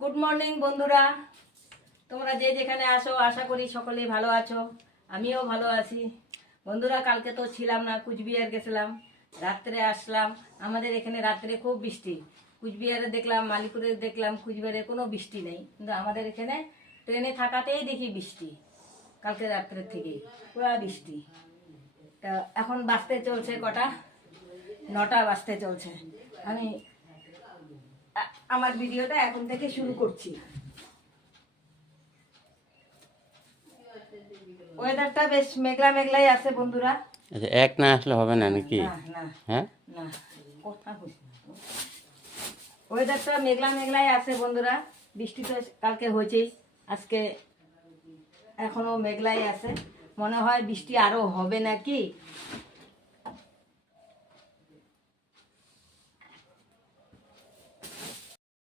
Good morning বন্ধুরা, তোমরা যে যেখানে আসো আশা করি সকলেই ভালো আছো। আমিও ভালো আছি। বন্ধুরা, কালকে তো ছিলাম না, কুচবিহার গেছিলাম, রাত্রে আসলাম। আমাদের এখানে রাত্রে খুব বৃষ্টি। কুচবিহারে দেখলাম, মালিপুরে দেখলাম, কুচবিহারে কোনো বৃষ্টি নেই, কিন্তু আমাদের এখানে ট্রেনে থাকাতেই দেখি বৃষ্টি। কালকে রাত্রের থেকেই পুরা বৃষ্টি। তা এখন বাজতে চলছে কটা, 9টা বাজতে চলছে। আমি আমার ভিডিওটা এখন থেকে শুরু করছি। ওয়েদারটা বেশ মেঘলা মেঘলাই আছে বন্ধুরা। আচ্ছা, এক না আসলে হবে না নাকি? না না হ্যাঁ, না, কথা বলছি। ওয়েদারটা মেঘলা মেঘলাই আছে বন্ধুরা। বৃষ্টি তো কালকে হয়েছেই, আজকে এখনো মেঘলাই আছে। মনে হয় বৃষ্টি আরো হবে নাকি,